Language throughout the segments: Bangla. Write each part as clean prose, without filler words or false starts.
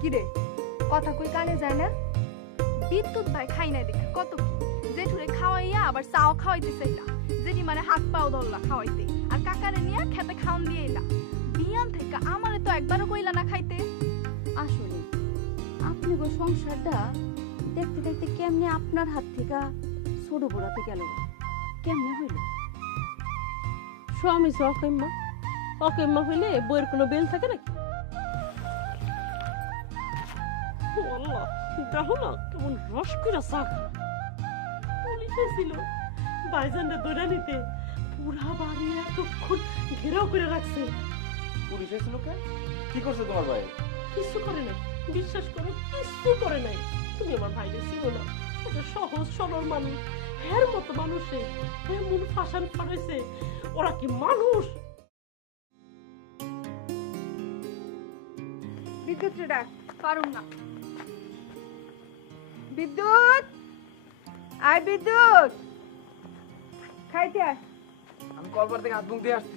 কি রে কথা কই কানে যায় না? বিদ্যুৎ ভাই খাই নাই দেখে কত কি জেঠুরে খাওয়াইয়া আবার চাও খাওয়াইতে চাইলা, জেঠি মানে হাত পাও ধরলা খাওয়াইতে, আর কাকারে নিয়ে খেতে খাওয়ান দিয়ে এলা। বিয়ান থেকে আমারে তো একবারও কইলা না খাইতে। আসলে আপনি গো সংসারটা দেখতে দেখতে কেমনে আপনার হাত থেকে ছোট বড়াতে গেল, কেমনে হইল? স্বামী অকম্মা অকম্মা হইলে বইয়ের কোনো বেল থাকে নাকি? আল্লাহ, দেখো না কেমন রস করে শাক। পুলিশ এসেছিল ভাইজানরে ধরে নিতে, পুরা বাড়ি এতক্ষণ ঘেরাও করে রাখছে। পুলিশ এসেছিল কে? কি করছে তোমার ভাই? কিছু করে নাই, বিশ্বাস করো কিছু করে নাই। তুমি আমার ভাইরে ছিল না, একটা সহজ সরল মানুষ, হের মতো মানুষে এমন ফাঁসান ফাড়াইছে। ওরা কি মানুষ? বিদ্যুৎ রে ডাক, পারুম না। বিদ্যুৎ, আয় বিদ্যুৎ, খাইতে আয়। আমি কলবার থেকে হাত মুখ দিয়ে আসছি।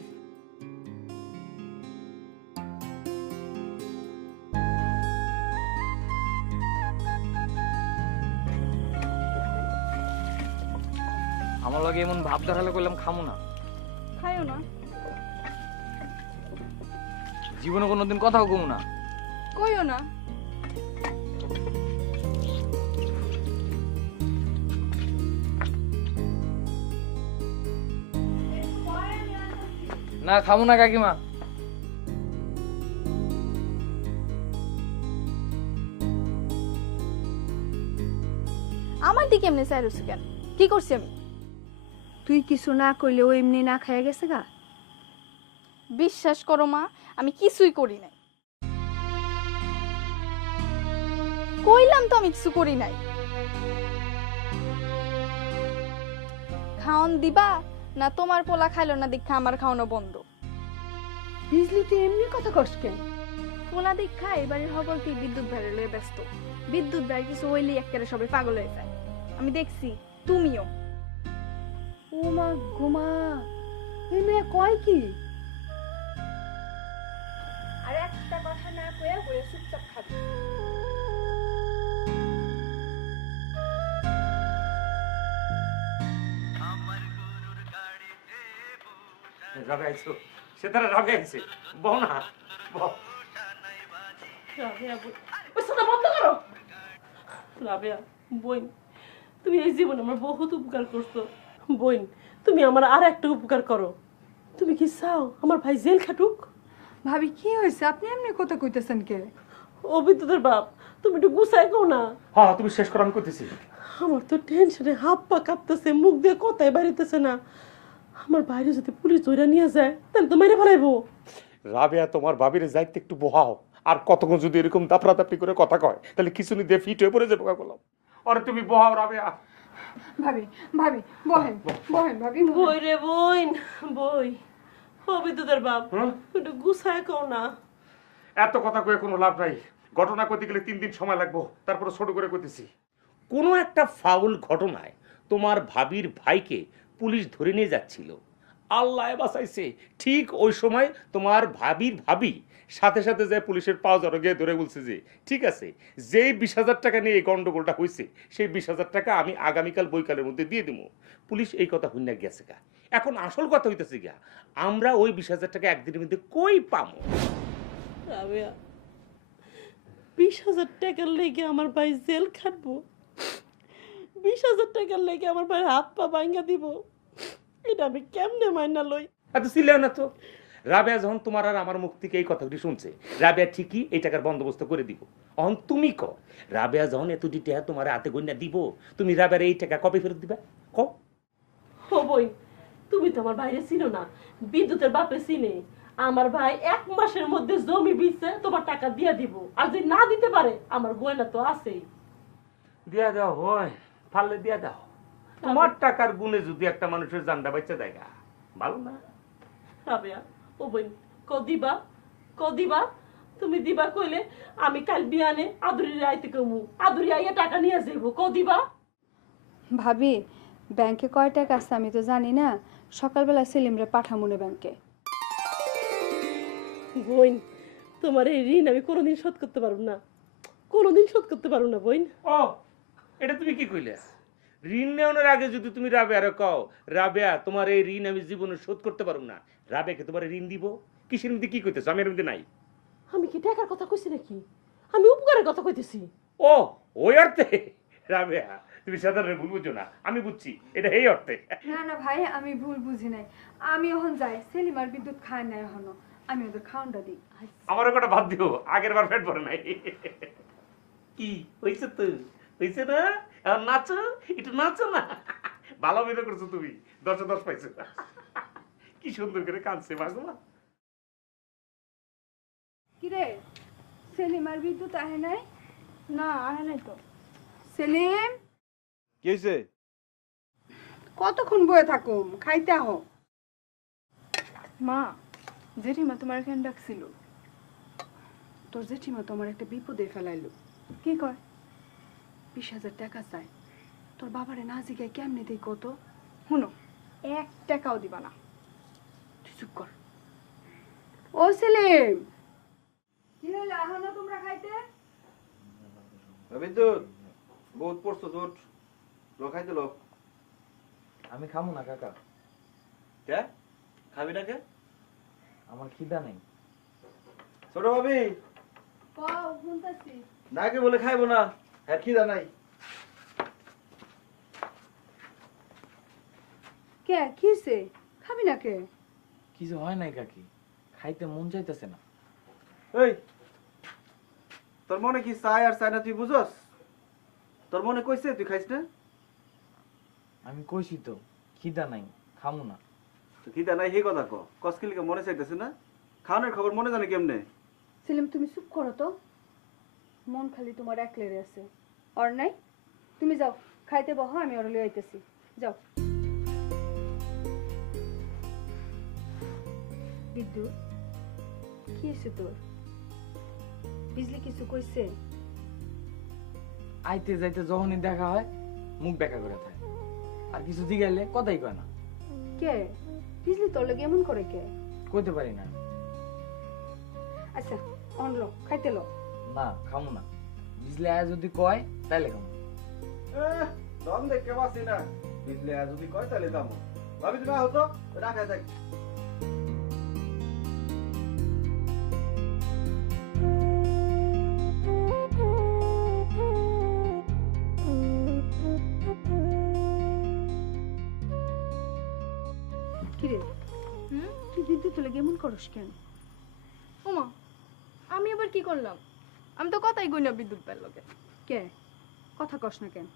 আমার লাগে এমন ভাব দেখালে কইলাম খামো না। খাইও না। জীবনে কোনোদিন কথাও কমু না। কইও না। না খামু না কাকিমা। আমার দিকে এমনি চাইরুস কেন? কি করছি আমি? তুই কিছু না কইলে ও এমনি না খাইয়া গেছে গা। বিশ্বাস করো মা, আমি কিছুই করি নাই। কইলাম তো আমি কিছু করি নাই। খাওন দিবা না তোমার পোলা খাইলো না দীক্ষা আমার খাওয়ানো বন্ধ। বিজলি তুই এমনি কথা কষ্ট কেন? পোলা দীক্ষা এবারে হবল কি বিদ্যুৎ ভাইরে লয়ে ব্যস্ত। বিদ্যুৎ ভাই কিছু হইলেই একেবারে সবাই পাগল হয়ে যায়। আমি দেখছি, তুমিও। ও মা গোমা, এই মেয়ে কয় কি? আর একটা কথা না কইয়া বইয়া চুপচাপ খাবি। রাবে আইছো, সে তারা রাবে আইছে। বহ না, বহ। রাবেয়া বই, ওই সোনা বন্ধ করো। রাবেয়া বইন, তুমি এই জীবনে আমার বহুত উপকার করছো। বইন, তুমি আমার আর একটা উপকার করো। তুমি কি চাও আমার ভাই জেল খাটুক? ভাবি কি হয়েছে? আপনি এমনি কথা কইতেছেন কে? ও বিদ্যুতের বাপ, তুমি একটু গুছাই কও না। হ্যাঁ, তুমি শেষ করো, আমি করতেছি। আমার তো টেনশনে হাত পা কাঁপতেছে, মুখ দিয়ে কথাই বাড়িতেছে না। আমার বাইরে যদি পুলিশ ধরে নিয়ে যায় তাহলে তো মেরে ফেলাইবো। রাবেয়া, তোমার ভাবিরে যাইতে একটু বহাও। আর কতক্ষণ যদি এরকম দাপড়াদাপড়ি করে কথা কয় তাহলে কিছু নি দিয়ে ফিট হয়ে পড়ে যাবো। বললাম আরে তুমি বহাও রাবেয়া। ভাবি, ভাবি বহেন, বহেন ভাবি। বই রে বইন, বই। ও বিদ্যুতের বাপ, একটু গুছাই কও না। এত কথা কয়ে কোনো লাভ নাই। ঘটনা করতে গেলে 3 দিন সময় লাগবো, তারপরে ছোট করে করতেছি। কোনো একটা ফাউল ঘটনায় তোমার ভাবির ভাইকে পুলিশ ধরে নিয়ে যাচ্ছিল। আল্লাহ বাঁচাইছে, ঠিক ওই সময় তোমার ভাবির ভাবি সাথে সাথে যে পুলিশের পাও জড়ো গিয়ে ধরে বলছে যে ঠিক আছে, যেই 20,000 টাকা নিয়ে এই গন্ডগোলটা হয়েছে সেই 20,000 টাকা আমি আগামীকাল বৈকালের মধ্যে দিয়ে দেবো। পুলিশ এই কথা শুনে গেছে গা। এখন আসল কথা হইতেছে গা, আমরা ওই 20,000 টাকা একদিনের মধ্যে কই পাবো? রাবেয়া, 20,000 টাকার লেগে আমার ভাই জেল খাটবো? 20,000 টাকার লেগে আমার ভাই হাত পা ভাঙা দিব? এটা আমি কেমনে মাইনা লই? এত ছিল না তো। রাবেয়া যখন তোমার আর আমার মুখ থেকে এই কথাটি শুনছে, রাবেয়া ঠিকই এই টাকার বন্দোবস্ত করে দিব। অহন তুমি ক, রাবেয়া যখন এতটি টাকা তোমার হাতে গন্যা দিব, তুমি রাবেয়ার এই টাকা কবে ফেরত দিবা? ক। ও বই, তুমি তো আমার বাইরে ছিল না, বিদ্যুতের বাপে চিনে। আমার ভাই 1 মাসের মধ্যে জমি বিচে তোমার টাকা দিয়ে দিব। আর যদি না দিতে পারে আমার গয়না তো আছেই। দিয়া দাও, হয় পারলে দিয়া দাও। তোমার টাকার গুণে যদি একটা মানুষের জানটা বাচ্চা দেয়, ভালো না? রাবেয়া, ও বই, কদিবা কদিবা? তুমি দিবা কইলে আমি কাল বিয়ানে আদুরি আইতে কমু, আদুরি আইয়া টাকা নিয়ে যাইব। কদিবা? ভাবি, ব্যাংকে কয় টাকা আছে আমি তো জানি না। সকালবেলা সেলিমরে পাঠামুনে ব্যাংকে। বোন, তোমার এই ঋণ আমি কোনোদিন শোধ করতে পারবো না। কোনোদিন শোধ করতে পারো না বোন। ও এটা তুমি কি কইলে? ঋণ নেওয়ার আগে যদি তুমি রাবেয়ারে কও, রাবেয়া তোমার এই ঋণ আমি জীবনে শোধ করতে পারবো না, রাবেয়াকে তোমার ঋণ দিব, কিসের মধ্যে কি কইতেছো? আমি এর মধ্যে নাই। আমি কি টাকার কথা কইছি নাকি? আমি উপকারের কথা কইতেছি। ও ওই অর্থে? রাবেয়া তুমি সাধারণ ভুল বুঝো না, আমি বুঝছি এটা এই অর্থে। না না ভাই, আমি ভুল বুঝি নাই। আমি এখন যাই, সেলিমার বিদ্যুৎ খায় না এখনো, আমি ওদের খাওয়ানটা দিই। আমার কথা বাদ দিও, আগের বার পেট ভরে নাই। কি হইছে তো? হইছে না? এখন নাচো, একটু নাচো না। ভালো অভিনয় করছো তুমি, 10 10 পাইছো। কি সুন্দর করে কাঁদছে বাগমা। কিরে, সেলিমার বিদ্যুৎ আহে নাই? না আহে নাই তো। সেলিম, কি হয়েছে? কতক্ষণ বয়ে থাকুম, খাইতে আহ। মা, জেঠিমা তোমার এখানে ডাকছিল। তোর জেঠিমা তোমার একটা বিপদে ফেলাইলো। কি কয়? 20,000 টাকা চাই। তোর বাবারে না জিগায় কেমনে দেই কত? শুনো, 1 টাকাও দিবা না। তুই চুপ কর। ও সেলিম, কি হলো, আহ না তোমরা খাইতে? বিদ্যুৎ বহুত পড়ছো তোর, লো খাইতে লো। আমি খামু না কাকা, কে খাবি না কে? আমার খিদা নাই। ছোট ভাবি কও, শুনতাছি। না কে বলে খাইবো না, হ্যাঁ খিদা নাই। কে কি হইছে? খাবি না কে? কিছু হয় নাই কাকি, খাইতে মন চাইতেছে না। এই তোর মনে কি চাই আর চাই না তুই বুঝস? তোর মনে কইছে তুই খাইস না? আমি কইছি তো খিদা নাই, খামু না। তো খিদা নাই সেই কথা কসকিলিকে মনে চাইতেছে না? খাওয়ানোর খবর মনে জানে কেমনে? সেলিম তুমি চুপ করো তো। মন খালি তোমার একলেরে আছে, আর নাই? তুমি যাও খাইতে বহো, আমি ওর লই আইতেছি। যাও। বিদ্যুৎ, কি হয়েছে তোর? বিজলি কিছু কইছে? আইতে যাইতে যখনই দেখা হয় মুখ বেঁকা করে থাকে, আর কিছু জিগাইলে কথাই কয় না। কে বিজলি তোর লাগে এমন করে কে? কইতে পারি না। আচ্ছা অনলো, খাইতে লো। না খামু না, বিজলি আয়া যদি কয় তাইলে খামু। দম দেখে বাসি না, বিজলি আর যদি কয় তাহলে যাবো। ভাবি তুমি হতো না খাই থাক। কিরে হুম? তুই বিদ্যুৎ লাগে এমন করস কেন? ওমা, আমি আবার কি করলাম? আমি তো কথাই কই না বিদ্যুৎ পাইল লোকে। কে কথা কস না কেন?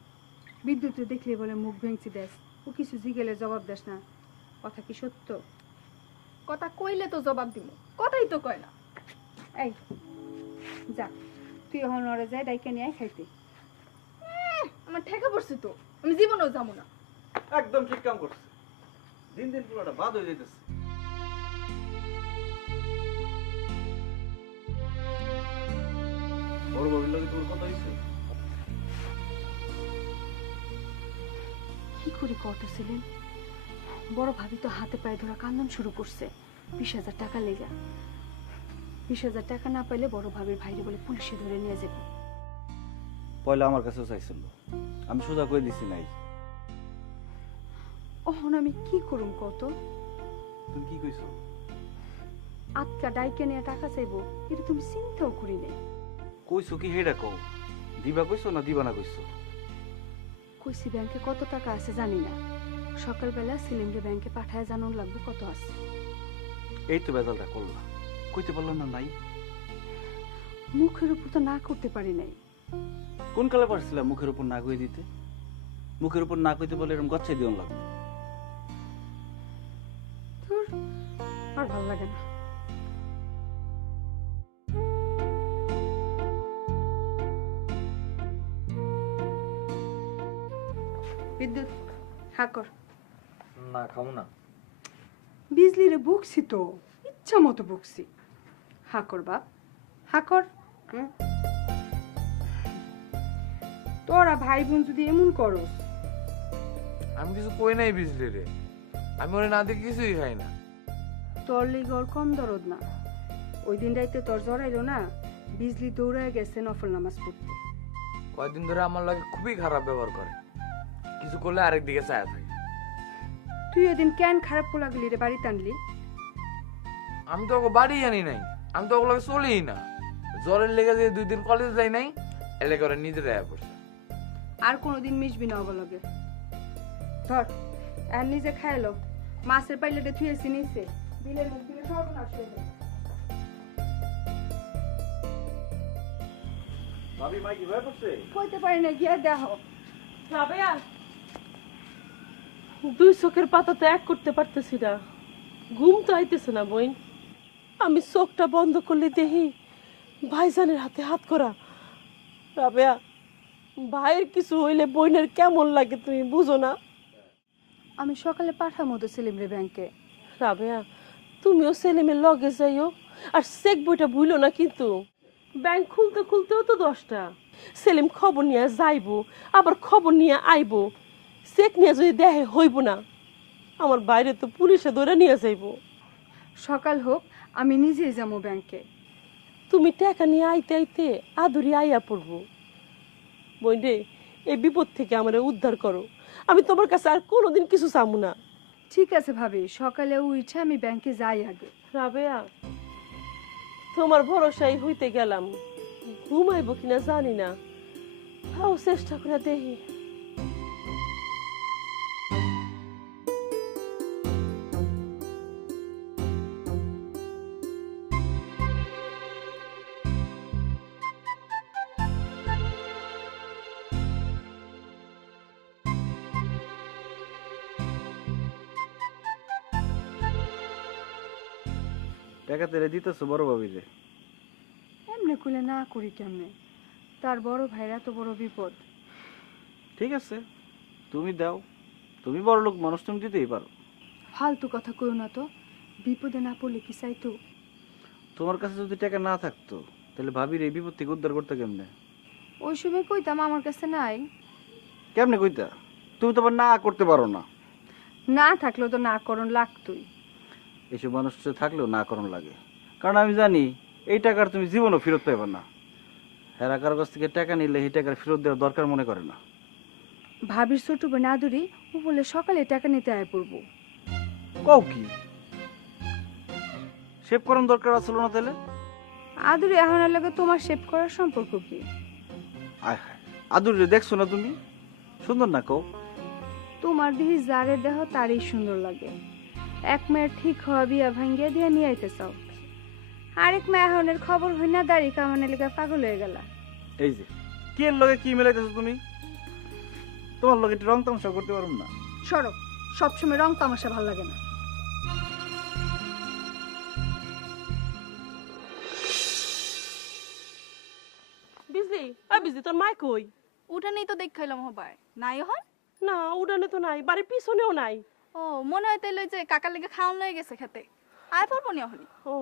বিদ্যুৎ দেখলে বলে মুখ ভেঙচি দেস, ও কিছু জিগেলে জবাব দেস না। কথা কি সত্য? কথা কইলে তো জবাব দিব, কথাই তো কয় না। এই যা, তুই এখন ওরে যাই ডাইকে নিয়ে আয় খাইতে। আমার ঠেকা পড়ছে তো, আমি জীবনেও যাবো না। একদম ঠিক কাম করছে, দিন দিন পুরোটা বাদ হয়ে যাইতেছে। বড় ভাবির লগে তোর কথা হইছে? কি করি কত ছিলেন? বড় ভাবি তো হাতে পায়ে ধরা কান্দন শুরু করছে 20,000 টাকা লেগা। 20,000 টাকা না পাইলে বড় ভাবির ভাইরে বলে পুলিশে ধরে নিয়ে যাবে। পয়লা আমার কাছেও চাইছিল, আমি সোজা কই দিছি নাই। ওহন আমি কি করুম কত? তুমি কি কইছো? আটকা ডাইকে নিয়ে টাকা চাইবো, এটা তুমি চিন্তাও করি নাই। কইছো কি হেডা কও? দিবা কইছো না দিবা না কইছো? কইছি ব্যাংকে কত টাকা আছে জানি না, সকালবেলা সিলিমকে ব্যাংকে পাঠায় জানান লাগবে কত আছে। এই তো বেজালটা করলা, কইতে পারলাম না নাই। মুখের উপর তো না করতে পারি নাই। কোন কালে পারছিলাম মুখের উপর না কই দিতে? মুখের উপর না কইতে বলে এরকম গচ্ছাই দিওন লাগবে। ধুর, আর ভালো লাগে না। বিদ্যুৎ হাকর। না খামু না। বিজলি রে বকছি তো, ইচ্ছা মতো বকছি। হাকর বাপ হাকর। তোরা ভাই বোন যদি এমন করস। আমি কিছু কই নাই বিজলি রে, আমি ওরে না দেখে কিছুই খাই না। তোর লিগে ওর কম দরদ না। ওই দিন রাইতে তোর জড়াইলো না, বিজলি দৌড়ায় গেছে নফল নামাজ পড়তে। কয়েকদিন ধরে আমার লাগে খুবই খারাপ ব্যবহার করে, কিছু করলে আরেক দিকে চায়া থাকে। তুই এদিন কেন খারাপ পোলা গেলি রে, বাড়িতে আনলি? আমি তো ওকে বাড়ি জানি নাই, আমি তো ওগুলোকে চলেই না। জ্বরের লেগে যে 2 দিন কলেজ যাই নাই, এলে করে নিজের আয়া পড়ছে। আর কোনোদিন মিশবি না অবলগে। ধর আর নিজে খাইলো, মাছের পাইলেটে থুয়েছি নিচে, বিলের মুখ দিলে সর্বনাশ হয়ে যায়। ভাবি মাই কি ভয় করছে? কইতে পারি না, গিয়ে দেখো। রাবেয়া, 2 চোখের পাতাতে এক করতে পারতেছি না, ঘুম তো আইতেছে না বোন। আমি চোখটা বন্ধ করলে দেখি ভাইজানের হাতে হাত করা। রাবেয়া, ভাইয়ের কিছু হইলে বোনের কেমন লাগে তুমি বুঝো না? আমি সকালে পাঠার মতো ছিলাম রে ব্যাংকে। রাবেয়া, তুমিও সেলিমের লগে যাইও, আর চেক বইটা ভুলো না কিন্তু। ব্যাংক খুলতে খুলতেও তো 10টা। সেলিম খবর নিয়ে যাইবো, আবার খবর নিয়ে আইবো। চেক নিয়ে যদি দেখে হইব না, আমার বাইরে তো পুলিশে ধরে নিয়ে যাইবো। সকাল হোক, আমি নিজেই যাবো ব্যাংকে। তুমি টাকা নিয়ে আইতে আইতে আদুরি আইয়া পড়বো। বোন রে, এই বিপদ থেকে আমারে উদ্ধার করো, আমি তোমার কাছে আর কোনোদিন কিছু চামু না। ঠিক আছে ভাবি, সকালে উঠে আমি ব্যাংকে যাই আগে। রাবেয়া, তোমার ভরসাই হইতে গেলাম, ঘুমাইবো কিনা জানি না, তাও চেষ্টা করে দেখি। টাকা তেরে দিতেছো বড় ভাবিরে? এমনি খুলে না করি কেমনে? তার বড় ভাইয়ের এত বড় বিপদ। ঠিক আছে, তুমি দাও, তুমি বড় লোক মানুষ, তুমি দিতেই পারো। ফালতু কথা কইও না তো, বিপদে না পড়লে কি চাইতো? তোমার কাছে যদি টাকা না থাকতো তাহলে ভাবির এই বিপদ থেকে উদ্ধার করতে কেমনে? ওই সময় কইতাম আমার কাছে নাই। কেমনে কইতা? তুমি তো আবার না করতে পারো না। না থাকলেও তো না করণ লাগতোই। এইসব মানুষ থাকলেও না করণ লাগে, কারণ আমি জানি এই টাকার তুমি জীবনও ফেরত পাবে না। হেরা কারো কাছ থেকে টাকা নিলে এই টাকার ফেরত দেওয়ার দরকার মনে করে না। ভাবির ছোট বোন আদুরি ও বলে সকালে টাকা নিতে আয় পড়বো। কও কি? সেভ করার দরকার আসলো না তাহলে? আদুরি এখন লাগে তোমার শেভ করার সম্পর্ক কি? আয় হায়, আদুরে দেখছো না তুমি? সুন্দর না কও? তোমার দিহি যারে দেহ তারই সুন্দর লাগে। এক মেয়ের ঠিক হওয়া বিয়া ভাঙ্গিয়া দিয়া নিয়ে আইতে চাও, আরেক মেয়ে এখনের খবর হই না দাড়ি কামানের লেগে পাগল হয়ে গেলা। এই যে কি এর লগে কি মিলাইতেছো তুমি? তোমার লগে একটু রং তামাশা করতে পারো না? সরব, সবসময় রং তামাশা ভাল লাগে না। বিজলি, বিজলি তোর মাই কই? উঠানেই তো দেখাইলাম হবাই নাই হন। না, উড়ানে তো নাই, বাড়ির পিছনেও নাই। ও মনে হয় তাইলে যে কাকার লেগে খাওয়ান লয়ে গেছে খেতে, আয় পড়বো নি হনি। ও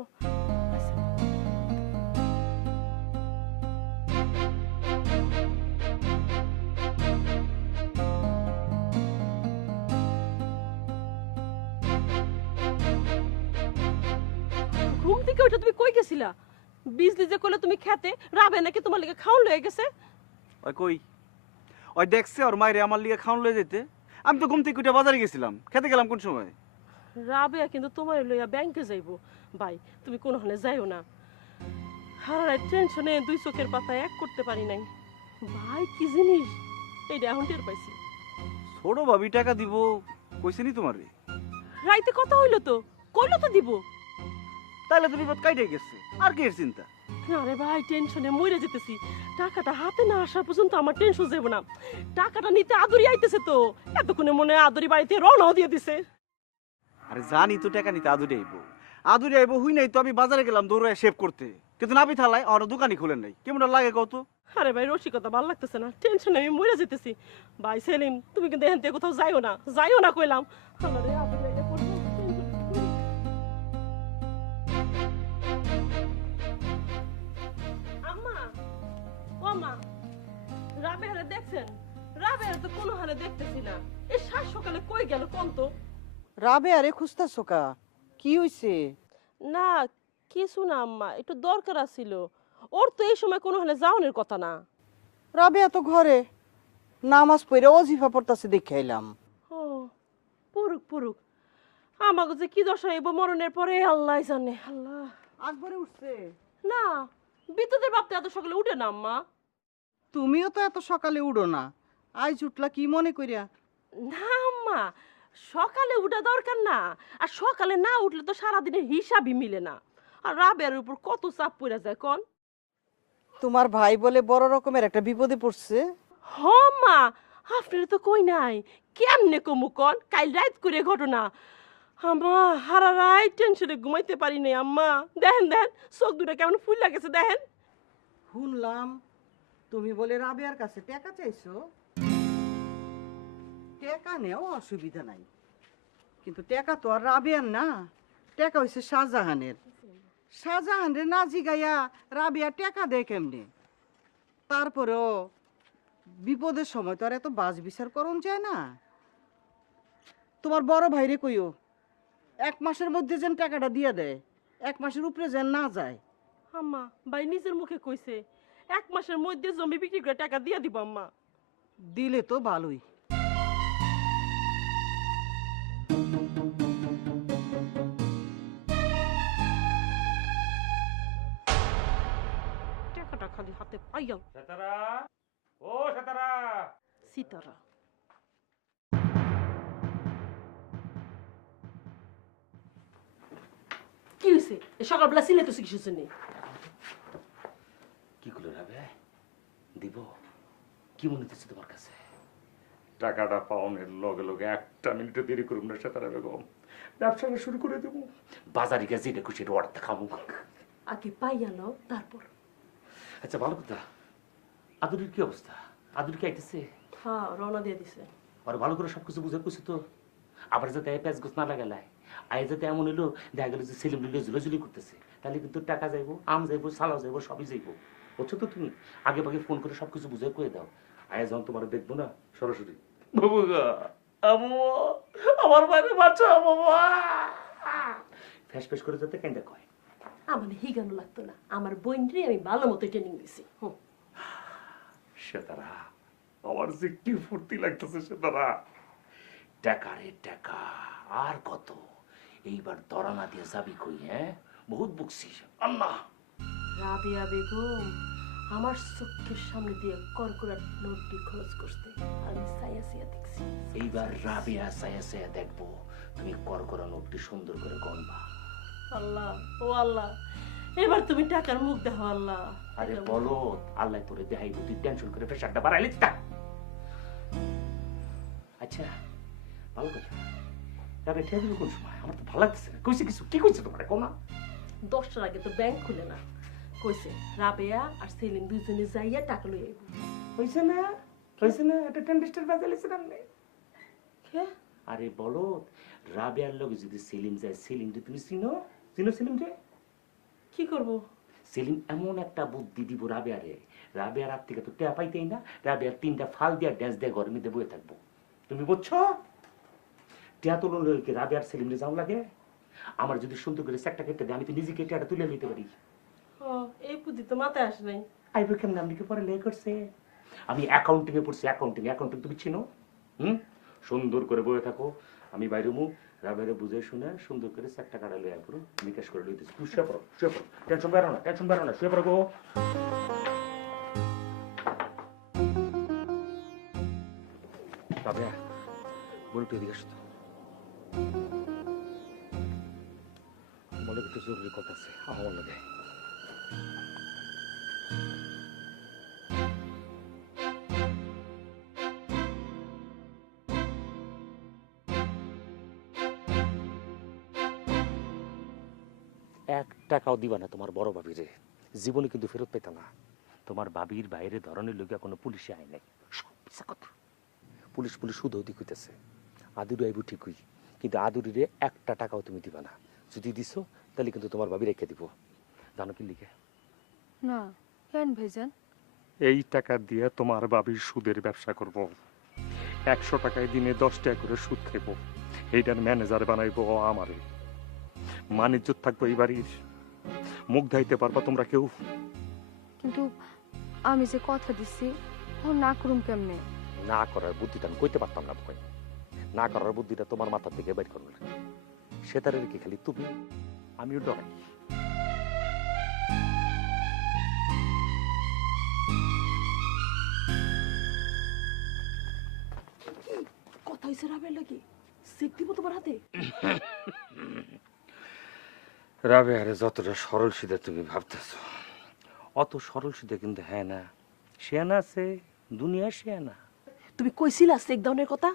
ঘুম থেকে উঠে তুমি কই গেছিলা? বিজলি যে কইলো তুমি খেতে, রাবে নাকি তোমার লেগে খাওয়ান লয়ে গেছে? ওই কই? ওই দেখছে ওর মায়ের আমার লিগে খাওয়ান লয়ে যেতে। আমি তো ঘুম থেকে উঠে বাজারে গেছিলাম, খেতে গেলাম কোন সময়? রাবেয়া কিন্তু তোমার লইয়া ব্যাংকে যাইবো। ভাই তুমি কোনখানে যাইও না, হারার টেনশনে 2 চোখের পাতায় এক করতে পারি নাই। ভাই কি জিনিস এইটা এখন টের পাইছি। ছোট ভাবি টাকা দিব কইছিনি তোমারে? রাইতে কথা হইলো তো, কইলো তো দিব। তাহলে তো বিপদ কাইটে গেছে, আর কি এর চিন্তা? আরে ভাই টেনশনে মরে যেতেছি, টাকাটা হাতে না আসা পর্যন্ত আমার টেনশন যাবে না। টাকাটা নিতে আদুরি আইতেছে তো, এতক্ষণে মনে হয় আদুরি বাড়িতে রওনাও দিয়ে দিছে। আরে জানি তো টাকা নিতে আদুরে আইবো, আদুরে আইবো হুই নাই তো আমি বাজারে গেলাম দৌড়ায় শেভ করতে, কিন্তু নাবি থালায় আর দোকানই খুলেন নাই। কেমন লাগে কত? আরে ভাই রসিকতা ভালো লাগতেছে না, টেনশনে আমি মরে যেতেছি। ভাই সেলিম তুমি কিন্তু এখান থেকে কোথাও যাইও না, যাইও না কইলাম। আরে আদুরি আইলে পড়বো। আম্মা, ও মা, রাবেয়ারে দেখছেন? রাবেয়ারে তো কোনো হারে দেখতেছি না, এই সাত সকালে কই গেল কোন তো? রাবে আরে খুঁজতাছো কা? কি হইছে? না কিছু না আম্মা, একটু দরকার আছিল। ওর তো এই সময় কোনো হানে যাওয়ানোর কথা না। রাবেয়া তো ঘরে নামাজ পড়ে অজিফা পড়তাছে দেখে এলাম। ও পড়ুক পড়ুক, আমাকে যে কি দশা হইব মরণের পরে আল্লাহ জানে। আল্লাহ, আজ ভরে উঠছে? না বিদ্যুতের বাপতে এত সকালে উঠে না আম্মা। তুমিও তো এত সকালে উঠো না, আজ উঠলা কি মনে করিয়া? না আম্মা, সকালে উঠা দরকার না, আর সকালে না উঠলে তো সারাদিনের হিসাবই মিলে না। আর রাবেয়ার উপর কত চাপ পড়ে যায় কোন। তোমার ভাই বলে বড় রকমের একটা বিপদে পড়ছে। হ মা, আপনারা তো কই নাই, কেমনে কমু কন? কাল রাত করে ঘটনা। আম্মা হারা রাত টেনশনে ঘুমাইতে পারি নাই আম্মা। দেখেন দেখেন চোখ দুটা কেমন ফুল লাগেছে দেখেন। শুনলাম তুমি বলে রাবেয়ার কাছে টাকা চাইছো। টাকা নেও অসুবিধা নাই, কিন্তু টাকা তো আর রাবেয়ার না, টাকা হইছে শাহজাহানের। শাহজাহানের না জিগাইয়া রাবেয়া টাকা দেয় কেমনে? তারপরেও বিপদের সময় তো আর এত বাজ বিচার করন যায় না। তোমার বড় ভাইরে কইও 1 মাসের মধ্যে যেন টাকাটা দিয়ে দেয়, 1 মাসের উপরে যেন না যায়। আম্মা ভাই নিজের মুখে কইছে 1 মাসের মধ্যে জমি বিক্রি করে টাকা দিয়ে দিব আম্মা। দিলে তো ভালোই। টাকাটা খালি হাতে পাইয়া সেতারা, ও সেতারা, সীতারা। কি হয়েছে সকালবেলা সিলে তো কিছু নেই? কি করলো রাবে? দিব কি মনে হচ্ছে তোমার কাছে? টাকাটা পাওনের লগে লগে 1 মিনিটে দেরি করুন না সেতারা বেগম, ব্যবসাটা শুরু করে দেবো। বাজারে গেছে এটা খুশি অর্ডার খাবো। আগে পাইয়া নাও তারপর। আচ্ছা ভালো কথা, আদুরির কি অবস্থা? আদুরি কি আইতেছে? হ্যাঁ রওনা দিয়ে দিছে। আর ভালো করে সবকিছু বুঝে কইছি তো, আবার যাতে প্যাঁচ গোছ না লাগালায়। আয় যাতে এমন হইলো দেখা গেল যে সেলিম লিলে ঝুলাঝুলি করতেছে, তাহলে কিন্তু টাকা যাইবো, আম যাইবো, সালাও যাইবো, সবই যাইবো। বুঝছো তো? তুমি আগে ভাগে ফোন করে সবকিছু বুঝে কয়ে দাও। আয় যখন তোমার দেখবো না সরাসরি, বাবুগা আমু আমার বাইরে বাচ্চা বাবা ফ্যাস ফ্যাস করে যাতে কেন কয়। আমার হিগানো লাগতো না, আমার বোনরে আমি ভালো মতো ট্রেনিং দিছি। সেতারা আমার যে কি ফুর্তি লাগতেছে সেতারা। টাকা রে টাকা, আর কত? এইবার দরানা দিয়ে যাবি কই? হ্যাঁ বহুত বকছিস আল্লাহ। রাবেয়া বেগম আমার চোখের সামনে দিয়ে করকরার নোটটি খরচ করতে আমি সাইয়া সাইয়া দেখছি। এইবার রাবিয়া সায়া সায়া দেখবো তুমি করকরা নোটটি সুন্দর করে গণবা। আল্লাহ ও আল্লাহ, এবার তুমি টাকার মুখ দেখো আল্লাহ। আরে বলো আল্লাহ তোরে দেখাইবো, তুই টেনশন করে প্রেশারটা বাড়াইলি তা। আচ্ছা ভালো কথা, তবে এটা দিবি কোন সময়? আমার তো ভালো লাগতেছে না। কইছে কিছু কি কইছে তোমার কোনা? 10টার আগে তো ব্যাংক খুলে না, কইছে রাবেয়া আর সেলিম দুইজনে যাইয়া টাকা লই আইব। হইছে না? হইছে না? এটা টেন্ডিস্টার বাজাইছে না? কে? আরে বলো রাবেয়ার লগে যদি সেলিম যায়, সেলিম তুমি চিনো? চিনো সেলিম রে? কি করব? সেলিম এমন একটা বুদ্ধি দিব রাবেয়ারে, রাবেয়ার হাত থেকে তো টেয়া পাইতেই না, রাবেয়ার 3টা ফাল দিয়া ড্যান্স দিয়ে ঘরের মধ্যে বয়ে থাকবো। তুমি বুঝছো? টেয়া তুলন লইকে রাবেয়ার সেলিম রে যাও লাগে। আমার যদি সুন্দর করে একটা কেটে দেয়, আমি তো নিজেকে টেয়াটা তুলে নিতে পারি। ও এই বুদ্ধি তো মাথায় আসে নাই। আইবো কেমন? আমি কি পরে লে করছে? আমি অ্যাকাউন্টিং এ পড়ছি, অ্যাকাউন্টিং। অ্যাকাউন্টিং তুমি চিনো? সুন্দর করে বয়ে থাকো, আমি বাইরে মুখ রাবেয়ারে বুঝে শুনে সুন্দর করে একটা কাটা লইয়া পড়ো, আমি ক্যাশ করে লইতেছি। তুই শুয়ে পড়ো, শুয়ে পড়ো, টেনশন বেরো না, টেনশন বেরো না, শুয়ে পড়ো গো। রাবেয়া বলতে এদিকে আসো তো, বলে একটু জরুরি কথা আছে আমার লাগে। টাকাও দিবা না তোমার বড় ভাবিরে, জীবনে কিন্তু ফেরত পেত না। তোমার ভাবির বাইরে ধরনের লোক কোনো পুলিশে আয় নাই, সব মিছা কথা। পুলিশ পুলিশ শুধু ওদিক হইতেছে। আদুরি আইব ঠিকই, কিন্তু আদুরিরে 1টা টাকাও তুমি দিবা না। যদি দিছো তাহলে কিন্তু তোমার ভাবি রেখে দিব। জানো কি লিখে? না কেন ভাইজান? এই টাকা দিয়ে তোমার ভাবির সুদের ব্যবসা করব। 100 টাকায় দিনে 10 টাকা করে সুদ খাইব। এইটার ম্যানেজার বানাইবো আমারে। মানিজ্য থাকবো এই বাড়ির, মুখ ধাইতে পারবা তোমরা কেউ? কিন্তু আমি যে কথা দিছি ও না করুম কেমনে? না করার বুদ্ধিটা আমি কইতে পারতাম না ভয়। না করার বুদ্ধিটা তোমার মাথা থেকে বের করো না। সেতারের কি খালি তুমি, আমিও ডরাই। কথা হয়েছে রাবের লাগি, চেক দিব তোমার হাতে। রাবেয়ারে যতটা সরল সিধে তুমি ভাবতেছ, অত সরল সিধে কিন্তু হ্যাঁ না। শেয়ানা আছে দুনিয়া, শেয়ানা। তুমি কইছিলা চেক দাউনের কথা?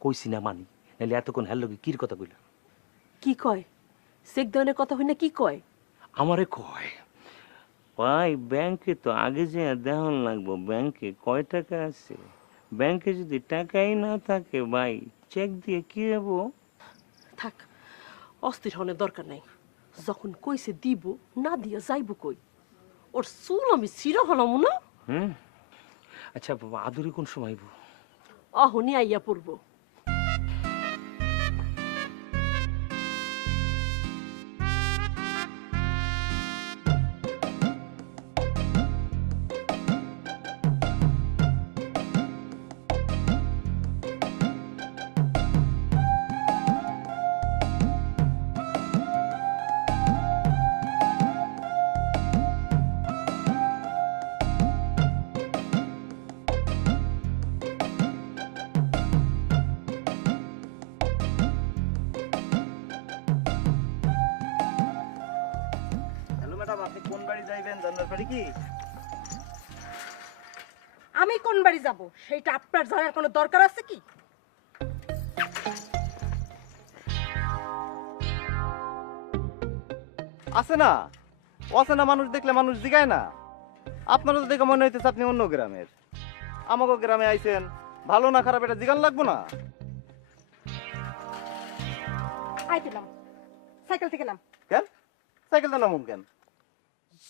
কইছি না মানি, নাহলে এতক্ষণ হ্যার লগে কির কথা কইলা? কি কয়? চেক দাউনের কথা হই না কি কয়? আমারে কয় ভাই ব্যাংকে তো আগে যে দেহন লাগবো, ব্যাংকে কয় টাকা আছে, ব্যাংকে যদি টাকাই না থাকে ভাই চেক দিয়ে কি হবো? থাক, অস্থির হওয়ার দরকার নাই। যখন কইছে দিব, না দিয়া যাইব কই? ওর চুল আমি চিরা হলাম না। আচ্ছা বাবা, আদুরি কোন সময় আইবো? অহনি আইয়া পড়বো। হ্যালো ম্যাডাম, আপনি কোন বাড়ি যাইবেন জানার পারি কি? আমি কোন বাড়ি যাব সেটা আপনার জানার কোনো দরকার আছে কি? আছে না, অচেনা মানুষ দেখলে মানুষ জিগায় না। আপনারও তো দেখে মনে হইতেছে আপনি অন্য গ্রামের। আমাকে গ্রামে আইছেন, ভালো না খারাপ এটা জিগান লাগবো না? আইতে নাম, সাইকেল থেকে নাম। কেন সাইকেলটা নামুন কেন?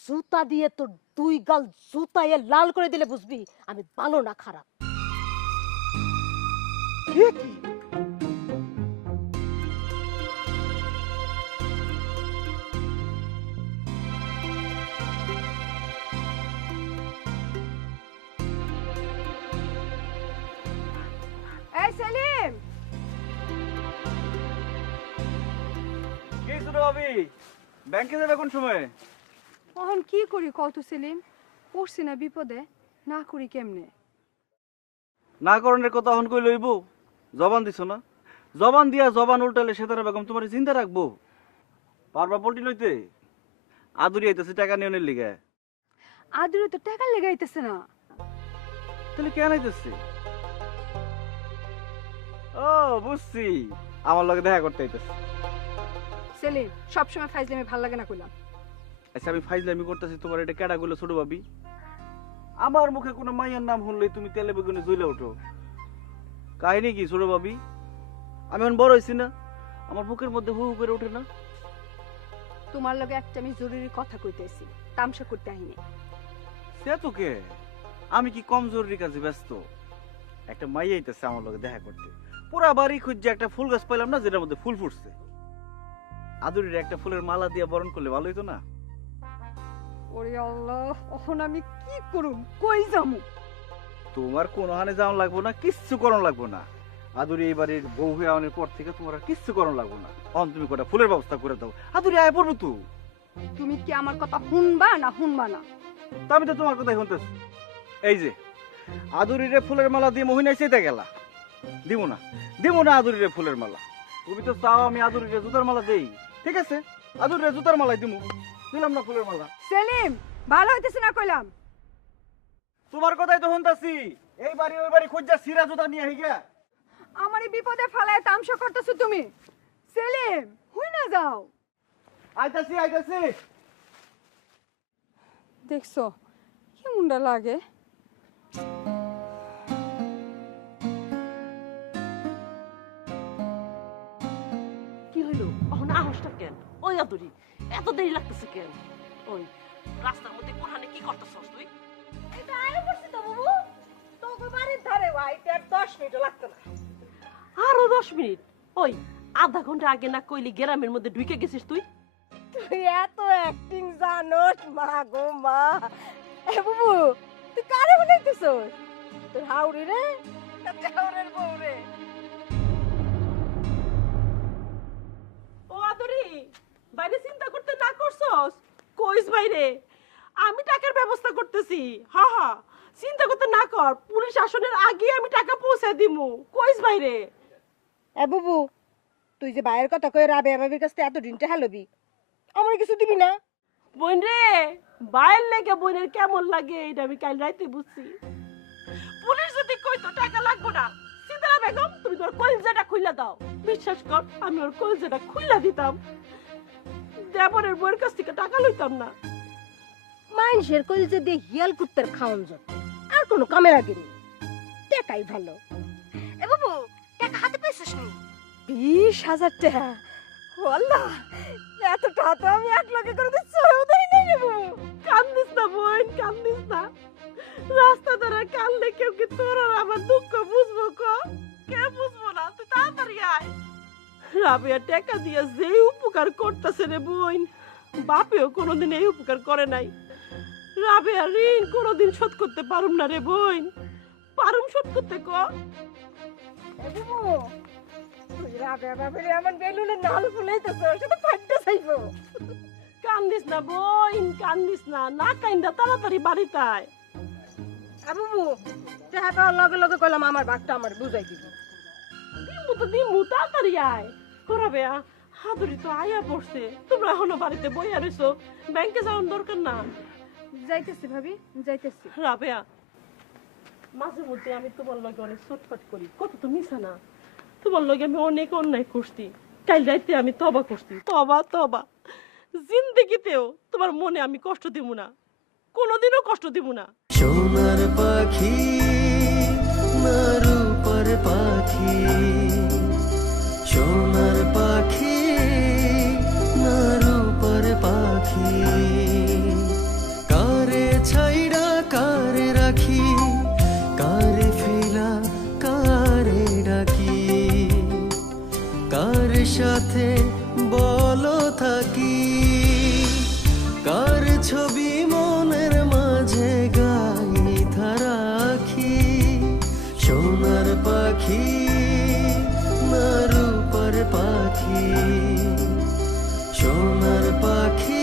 জুতা দিয়ে তোর দুই গাল জুতায়ে লাল করে দিলে বুঝবি আমি ভালো না খারাপ। কি কি এই সেলিম, কি ছোট ভাবি, ব্যাংকে যাবে কোন সময়? এখন কি করি কত সেলিম? পড়ছি না বিপদে, না করি কেমনে? না করণের কথা এখন কই লইব? জবান দিছ না, জবান দিয়া জবান উল্টালে সেতারা বেগম তোমার চিন্তা রাখবো? পারবা পল্টি লইতে? আদুরি আইতেছে টাকা নিয়নের লিগে। আদুরে তো টাকা লেগাইতেছে না। তাহলে কেন আইতেছে? ও বুঝছি, আমার লগে দেখা করতে আইতেছে। সেলিম, সবসময় ফাইজলামি ভাল লাগে না কইলাম। আচ্ছা আমি ফাইজলামি করতেছি, তোমার এটা কেডা গুলো ছোট ভাবি? আমার মুখে কোনো মাইয়ার নাম শুনলেই তুমি তেলে বেগুনে জ্বলে ওঠো। কাহিনী কি ছোট ভাবি? আমি এখন বড় হয়েছি না, আমার বুকের মধ্যে হু হু করে ওঠে না? তোমার লগে একটা আমি জরুরি কথা কইতেছি, তামসা করতে আইনি। সে তোকে আমি কি কম জরুরি কাজে ব্যস্ত? একটা মাইয়া আইতেছে আমার লগে দেখা করতে, পুরা বাড়ি খুঁজছে একটা ফুল গাছ পাইলাম না যেটার মধ্যে ফুল ফুটছে। আদুরির একটা ফুলের মালা দিয়ে বরণ করলে ভালো হইতো না? ওরে আল্লাহ, এখন আমি কি করুম, কই যামু? তোমার কোনো হানে যাওয়া লাগবো না, কিচ্ছু করণ লাগবো না। আদুরি এই বাড়ির বউ হয়ে আনার পর থেকে তোমার আর কিচ্ছু করণ লাগবো না। অন তুমি কটা ফুলের ব্যবস্থা করে দাও, আদুরি আয় পড়বো তো। তুমি কি আমার কথা শুনবা না শুনবা না? তা আমি তো তোমার কথাই শুনতেছি। এই যে আদুরিরে ফুলের মালা দিয়ে মহিনা চেতে গেলা, দিব না দিব না আদুরিরে ফুলের মালা। তুমি তো চাও আমি আদুরিরে জুতার মালা দেই, ঠিক আছে আদুরিরে জুতার মালাই দিমু, দিলাম না ফুলের মালা। সেলিম, ভালো হইতেছে না কইলাম। তোমার কথাই তো শুনতাছি, এই বাড়ি ওই বাড়ি খুঁজা সিরা জুতা নিয়ে হিগা। আমার এই বিপদে ফালায় তামসা করতেছো তুমি। সেলিম, হুই না যাও। আইতাছি আইতাছি। দেখছো কেমনটা লাগে? কি হইলো? এখন আহসটা কেন? ওই আদুরি, এত দেরি লাগতেছে কেন? ওই রাস্তার মধ্যে কোনখানে কি করতেছস তুই? এটা আয় পড়ছি তো বাবু, তোকে বাড়ির ধারে আইতে আর 10 মিনিট লাগতো না। আরো 10 মিনিট? ওই আধা ঘন্টা আগে না কইলি গ্রামের মধ্যে ঢুকে গেছিস তুই? তুই এত অ্যাক্টিং জানোস মা গো মা, এ বুবু তুই কারে বানাইতেছস তোর হাউরি রে হাউরের বউ রে ও আদরি বাইরে চিন্তা করতে না করছস কইস বাইরে আমি টাকার ব্যবস্থা করতেছি হ্যাঁ হ্যাঁ চিন্তা করতে না কর পুলিশ আসনের আগে আমি টাকা পৌঁছে দিমু কইস বাইরে এ বুবু তুই যে বাইরের কথা কই রাবেয়া ভাবির কাছে এত দিন টাকা লবি আমার কিছু দিবি না বোন রে বাইর লেগে বোনের কেমন লাগে এটা আমি কাল রাইতে বুঝছি পুলিশ যদি কইতো টাকা লাগবে না সিদ্রা বেগম তুমি তোর কলজাটা খুইলা দাও বিশ্বাস কর আমি ওর কলজাটা খুইলা দিতাম দেবরের বউয়ের কাছ থেকে টাকা লইতাম না মানুষের কলিজা দিয়ে হিয়াল কুত্তার খাওয়ান যত আর কোনো কামে লাগেনি টাকাই ভালো এ বাবু টাকা হাতে পেয়েছিস নি 20,000 টাকা আল্লাহ এত টাকা তো আমি এক লগে করে দিচ্ছিও দেই নাই রে বাবু কান্দিস না বোন কান্দিস না রাস্তা ধরে কানলে কেউ কি তোর আর আমার দুঃখ বুঝবো কে বুঝবো না তুই তাড়াতাড়ি আয় রাবেয়া টাকা দিয়ে যে উপকার করতেছে রে বোন বাপেও কোনোদিন এই উপকার করে নাই রাবেয়া ঋণ কোনোদিন শোধ করতে পারুম না রে বোন পারুম শোধ করতে এ বাবু তুই রাবেয়া ভাবির এমন বেলুনে নাল ফুলাইতেছ সেটা ফাটতে চাইবো কান্দিস না বোন কান্দিস না না কাইন্দা তাড়াতাড়ি বাড়িতে আয় এ বাবু টাকা পাওয়ার লগে লগে কইলাম আমার বাঘটা আমার বুঝাই দিবি দিমু তাড়াতাড়ি আয় করাবে হাতুড়ি তো আয়া পড়ছে তোমরা এখনো বাড়িতে বইয়া রইছো ব্যাংকে যাওয়ার দরকার না যাইতেছি ভাবি যাইতেছি। রাবেয়া মাঝে মধ্যে আমি তোমার লগে অনেক ছটফট করি কত তো মিশা না তোমার লগে আমি অনেক অন্যায় করছি কাল রাইতে আমি তবা করছি তবা তবা জিন্দেগিতেও তোমার মনে আমি কষ্ট দিব না কোনোদিনও কষ্ট দিব না সোনার পাখি না রূপার পাখি সোনার পাখি না রূপার পাখি কারে ছাইড়া কারে রাখি কারে ফেলা কারে ডাকি কার সাথে বলো থাকি কার ছবি মনের মাঝে গাইথা রাখি সোনার পাখি না রূপার পাখি সোনার পাখি